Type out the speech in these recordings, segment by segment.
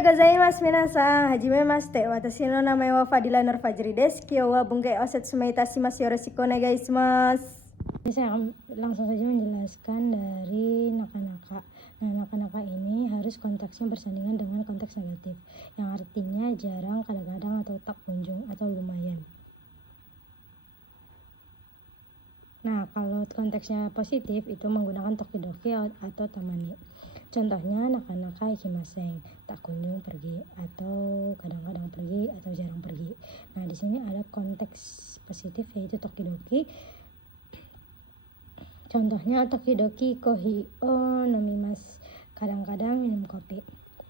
gozaimasu minasan, hajime mashite. Watashi no namae wa Fadila Nur Fajri desu. Kyou wa bunkai osetsume itashimasu. Yoroshiku onegai shimasu. Saya akan langsung saja menjelaskan dari naka-naka. Nah, naka-naka ini harus konteksnya bersandingan dengan konteks negatif, yang artinya jarang, kadang-kadang, atau tak kunjung, atau lumayan. Nah, kalau konteksnya positif itu menggunakan tokidoki atau tamani. Contohnya naka-naka ikimasen, tak kunjung pergi, atau kadang-kadang pergi, atau jarang pergi. Nah, di sini ada konteks positif yaitu tokidoki. Contohnya tokidoki kohi o nomimasu, kadang-kadang minum kopi.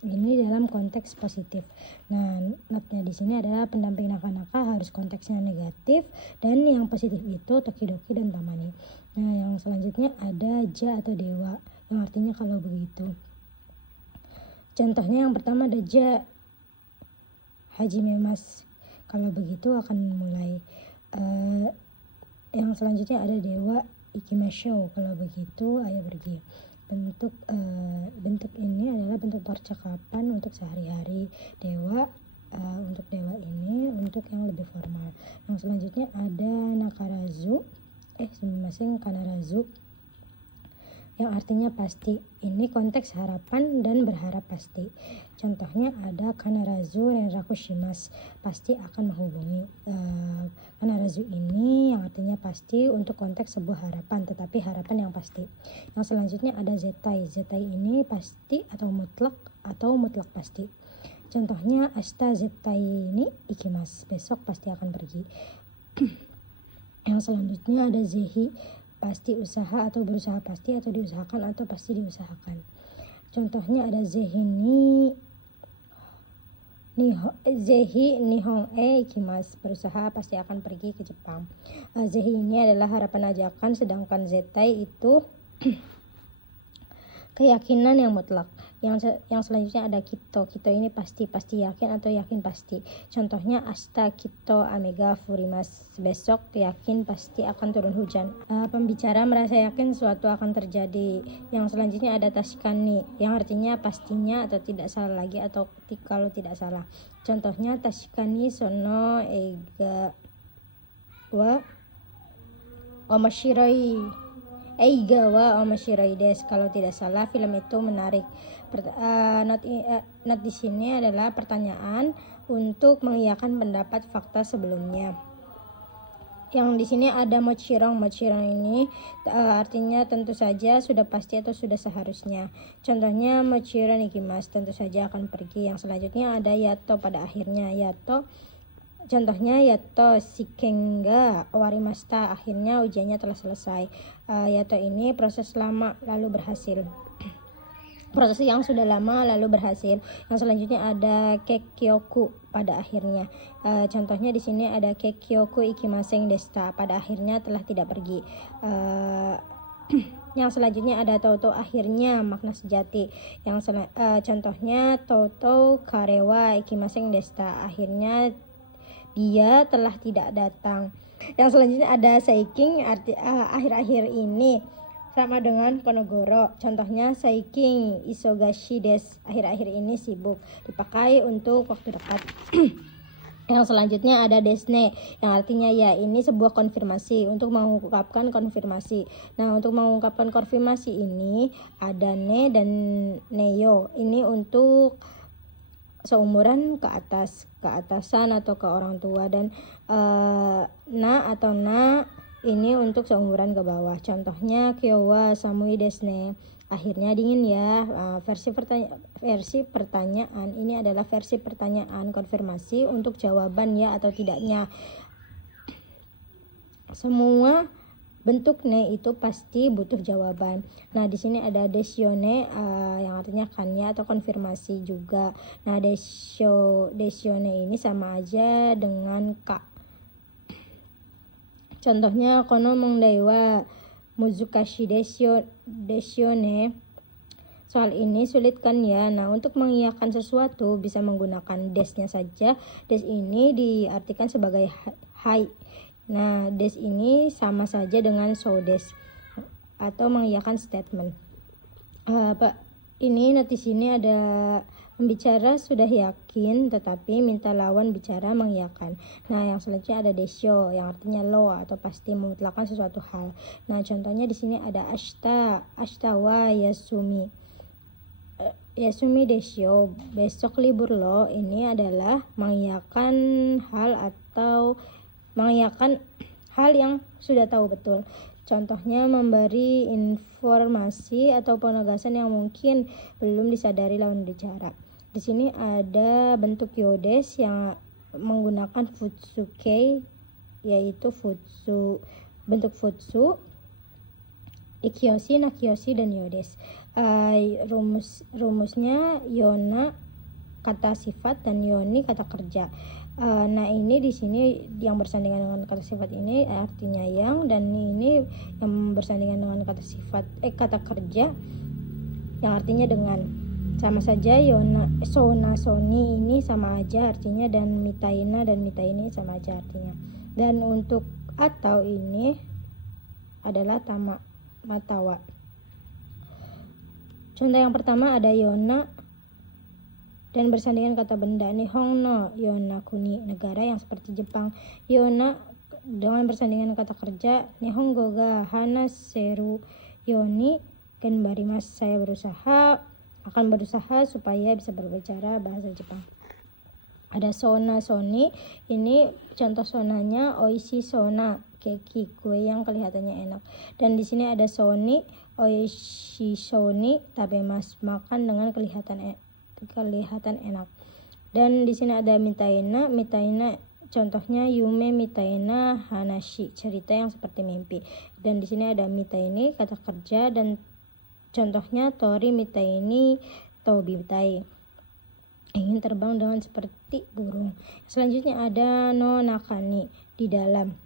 Ini dalam konteks positif. Nah, notnya di sini adalah pendamping naka-naka harus konteksnya negatif, dan yang positif itu tokidoki dan tamani. Nah, yang selanjutnya ada ja atau dewa, yang artinya kalau begitu. Contohnya yang pertama ada ja hajimemasu, kalau begitu akan mulai. Yang selanjutnya ada dewa ikimashou, kalau begitu ayo pergi. Bentuk ini adalah bentuk percakapan untuk sehari-hari. Dewa untuk dewa ini untuk yang lebih formal. Yang selanjutnya ada nakarazu, kanarazu, yang artinya pasti. Ini konteks harapan dan berharap pasti. Contohnya ada kanarazu renraku shimasu, pasti akan menghubungi. Kanarazu ini yang artinya pasti untuk konteks sebuah harapan, tetapi harapan yang pasti. Yang selanjutnya ada zetai. Zetai ini pasti atau mutlak pasti. Contohnya ashita zetai ni ikimasu, besok pasti akan pergi. Yang selanjutnya ada zehi, pasti usaha atau berusaha pasti, atau diusahakan atau pasti diusahakan. Contohnya ada zehi nihon ikimasu, berusaha pasti akan pergi ke Jepang. Zehi ini adalah harapan ajakan, sedangkan zetai itu keyakinan yang mutlak. Yang selanjutnya ada kito. Kito ini pasti yakin atau yakin pasti. Contohnya ashita kito amega furimasu, besok yakin pasti akan turun hujan. Pembicara merasa yakin sesuatu akan terjadi. Yang selanjutnya ada tashikani, yang artinya pastinya atau tidak salah lagi, atau kalau tidak salah. Contohnya tashikani sono eiga wa omashiroi desu, kalau tidak salah film itu menarik. Not di sini adalah pertanyaan untuk mengiyakan pendapat fakta sebelumnya. Yang di sini ada mochirong. Mochirong ini artinya tentu saja, sudah pasti atau sudah seharusnya. Contohnya mochirong ikimasu, tentu saja akan pergi. Yang selanjutnya ada yato, pada akhirnya. Yato, contohnya yato shiken ga owarimashita, akhirnya ujiannya telah selesai. Yato ini proses lama lalu berhasil. Proses yang sudah lama lalu berhasil. Yang selanjutnya ada kekyoku, pada akhirnya. Contohnya di sini ada kekyoku ikimasen deshita, pada akhirnya telah tidak pergi. Yang selanjutnya ada toto, akhirnya, makna sejati. Contohnya toto karewa ikimasen deshita, akhirnya dia telah tidak datang. Yang selanjutnya ada seiking, akhir-akhir ini, sama dengan konogoro. Contohnya seiking isogashi desu, akhir-akhir ini sibuk, dipakai untuk waktu dekat. Yang selanjutnya ada desne, yang artinya ya. Ini sebuah konfirmasi, untuk mengungkapkan konfirmasi. Nah, untuk mengungkapkan konfirmasi ini ada ne dan neyo. Ini untuk seumuran ke atasan atau ke orang tua, dan na atau na ini untuk seumuran ke bawah. Contohnya kyou wa samui desu ne, akhirnya dingin ya. Versi pertanyaan ini adalah versi pertanyaan konfirmasi untuk jawaban ya atau tidaknya. Semua bentuk ne itu pasti butuh jawaban. Nah, di sini ada desione, yang artinya kan ya atau konfirmasi juga. Nah, desione ini sama aja dengan ka. Contohnya kono mondai wa muzukashi desyo ne, soal ini sulit kan ya. Nah, untuk mengiyakan sesuatu bisa menggunakan desnya saja. Des ini diartikan sebagai hai. Nah, des ini sama saja dengan so des, atau mengiyakan statement. Ini nanti sini ada Pembicara sudah yakin tetapi minta lawan bicara mengiyakan. Nah, yang selanjutnya ada desyo yang artinya lo atau pasti memutlakkan sesuatu hal. Nah, contohnya di sini ada ashita wa yasumi. Yasumi desyo, besok libur lo, ini adalah mengiyakan hal atau mengiyakan hal yang sudah tahu betul. Contohnya memberi informasi atau penegasan yang mungkin belum disadari lawan bicara. Di sini ada bentuk yodes yang menggunakan futsuke, yaitu bentuk futsu, ikyoshi, nakyoshi, dan yodes. Rumusnya yona kata sifat dan yoni kata kerja. Nah, ini di sini yang bersandingan dengan kata sifat ini artinya yang, dan ini yang bersandingan dengan kata sifat kata kerja yang artinya dengan. Sama saja yona, sona, soni ini sama aja artinya, dan mitaina dan mitaini sama aja artinya. Dan untuk atau ini adalah tama matawa. Contoh yang pertama ada yona dan bersandingan kata benda. Nihon no yona kuni, negara yang seperti Jepang. Yona dengan bersandingan kata kerja. Nihongo ga hanaseru yoni ganbarimasu, saya akan berusaha supaya bisa berbicara bahasa Jepang. Ada sona, soni, ini contoh sonanya oishi sona, keki, kue yang kelihatannya enak. Dan di sini ada soni, oishi soni, tabemas, makan dengan kelihatan enak. Dan di sini ada mitaina contohnya yume mitaina hanashi, cerita yang seperti mimpi. Dan di sini ada mitaini kata kerja, dan contohnya tori mitaini tobitai, ingin terbang dengan seperti burung. Selanjutnya ada no nakani, di dalam.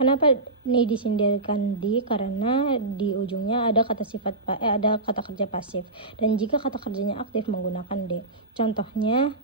Kenapa ini disindirkan di? Karena di ujungnya ada kata sifat ada kata kerja pasif, dan jika kata kerjanya aktif menggunakan de. Contohnya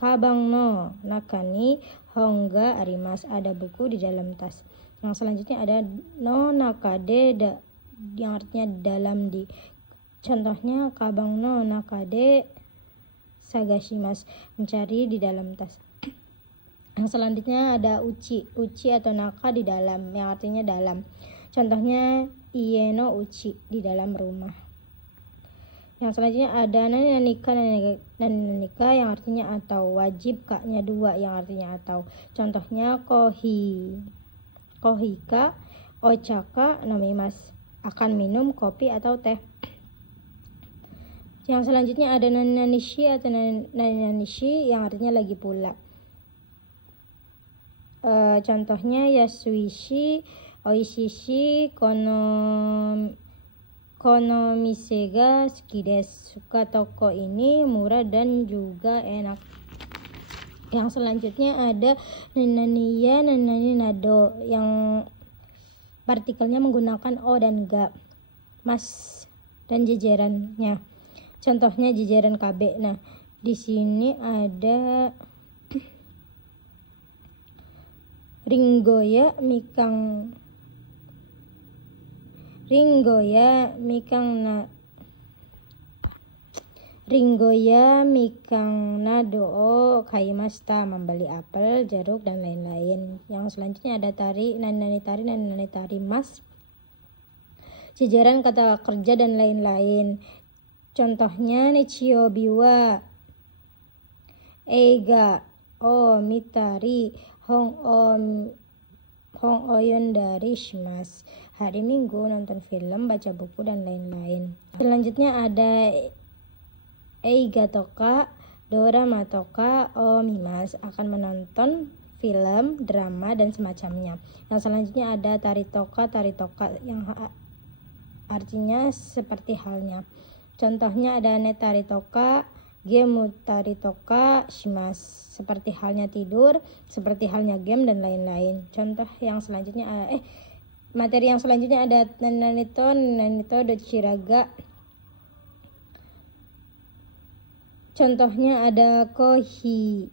kabang no nakani hongga arimas, ada buku di dalam tas. Yang selanjutnya ada no nakade yang artinya dalam di. Contohnya kabang no nakade sagashimasu, mencari di dalam tas. Yang selanjutnya ada uchi atau naka, di dalam, yang artinya dalam. Contohnya ie no uchi, di dalam rumah. Yang selanjutnya ada nanika yang artinya atau, wajib kaknya 2 yang artinya atau. Contohnya kohika ochaka nomimasu, akan minum kopi atau teh. Yang selanjutnya ada nananishi atau nananishi yang artinya lagi pula. Contohnya yasuishi, oishishi, konomise ga suki desu, suka toko ini, murah dan juga enak. Yang selanjutnya ada nananiya, nanani nado yang partikelnya menggunakan o dan ga, mas dan jajarannya. Contohnya jajaran KB. Nah, di sini ada Ringgoya mikang nado kaimashita, membeli apel, jeruk, dan lain-lain. Yang selanjutnya ada nani tari mas, jajaran kata kerja dan lain-lain. Contohnya nichiyobi wa eiga o mitari hong oyon dari shimasu, hari Minggu nonton film, baca buku, dan lain-lain. Selanjutnya ada eiga toka dorama toka o mimasu, akan menonton film, drama, dan semacamnya. Yang selanjutnya ada taritoka yang artinya seperti halnya. Contohnya ada netaritoka game taritoka shimasu, seperti halnya tidur, seperti halnya game, dan lain-lain. Contoh yang selanjutnya materi yang selanjutnya ada nanito dochiraga. Contohnya ada kohi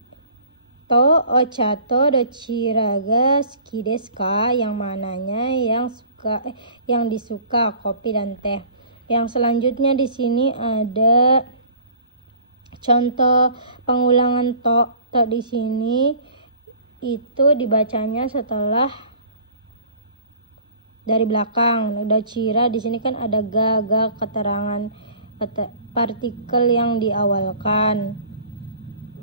to ochato dochiraga suki desu ka, yang mananya yang disuka, kopi dan teh. Yang selanjutnya di sini ada contoh pengulangan to. To di sini itu dibacanya setelah dari belakang. Docira di sini kan ada ga keterangan partikel yang diawalkan.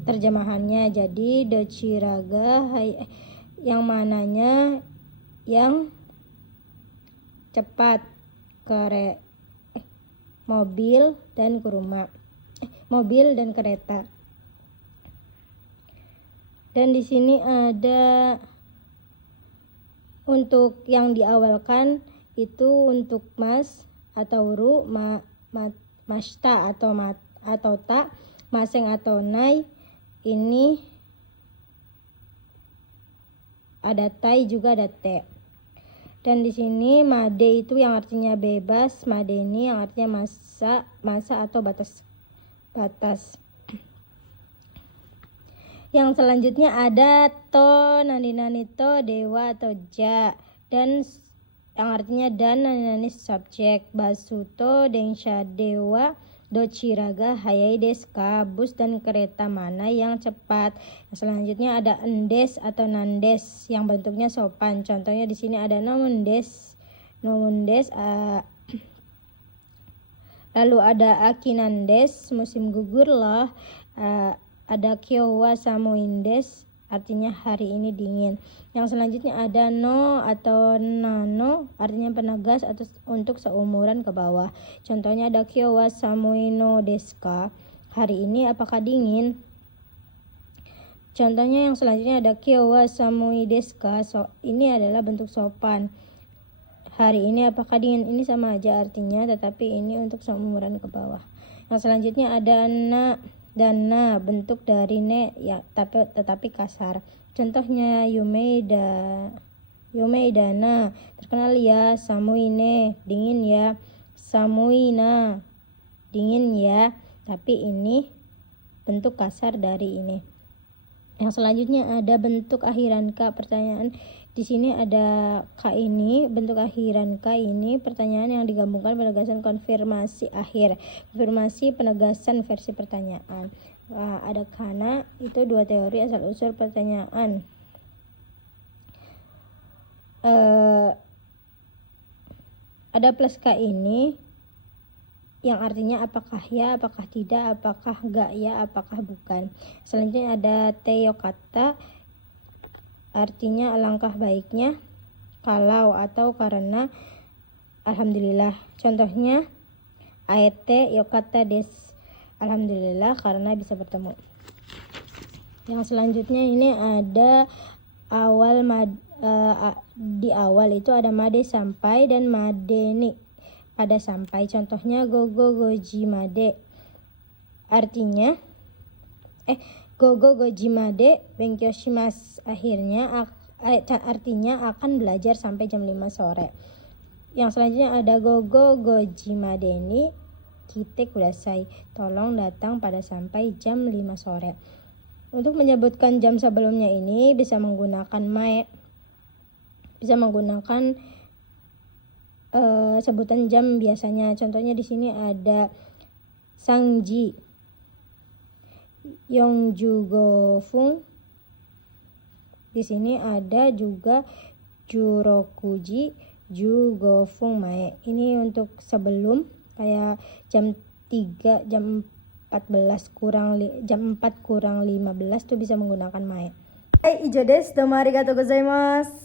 Terjemahannya jadi dociraga yang mananya yang cepat mobil dan kereta. Dan di sini ada untuk yang diawalkan itu untuk mas atau ru, masta atau ta, maseng atau nai. Ini ada tai juga ada te. Dan di sini made itu yang artinya bebas, madeni yang artinya masa atau batas. Yang selanjutnya ada to, nani to, dewa atau ja, dan yang artinya dan nani subjek, basuto, densha dewa, dociraga, hayai deska, bus dan kereta mana yang cepat. Yang selanjutnya ada endes atau nandes yang bentuknya sopan. Contohnya di sini ada nomundes, lalu ada akinandes, musim gugur loh. Ada kyowa samoindes, artinya hari ini dingin. Yang selanjutnya ada no atau nano, artinya penegas atau untuk seumuran ke bawah. Contohnya ada kyowa samoino deska, hari ini apakah dingin. Contohnya yang selanjutnya ada kyowa samoi deska, ini adalah bentuk sopan. Hari ini apakah dingin, ini sama aja artinya, tetapi ini untuk seumuran ke bawah. Yang selanjutnya ada na dan na, bentuk dari ne ya tetapi kasar. Contohnya yumeidana, terkenal ya. Samuine, dingin ya. Samuina, dingin ya. Tapi ini bentuk kasar dari ini. Yang selanjutnya ada bentuk akhiran ka. Pertanyaan di sini ada ka ini, bentuk akhiran ka ini pertanyaan yang digabungkan penegasan konfirmasi akhir. Konfirmasi penegasan versi pertanyaan. Ada kana, itu dua teori asal usul pertanyaan. Ada plus ka ini yang artinya apakah ya, apakah tidak, apakah enggak ya, apakah bukan. Selanjutnya ada teyokata, artinya alangkah baiknya, kalau atau karena, alhamdulillah. Contohnya aete yokata des, alhamdulillah karena bisa bertemu. Yang selanjutnya ini ada di awal itu ada made sampai dan madeni pada sampai. Contohnya gogo goji made, artinya gogo goji made benkyou shimasu, artinya akan belajar sampai jam 5 sore. Yang selanjutnya ada gogo goji madeni kite kudasai, tolong datang pada sampai jam 5 sore. Untuk menyebutkan jam sebelumnya ini bisa menggunakan mae, bisa menggunakan sebutan jam biasanya. Contohnya di sini ada sangji, yongjugofung. Di sini ada juga jurokuji, jugofung mae. Ini untuk sebelum, kayak jam 3, jam 4 kurang 15 tuh bisa menggunakan mae. Hai, ijo desu, domo arigatou gozaimasu.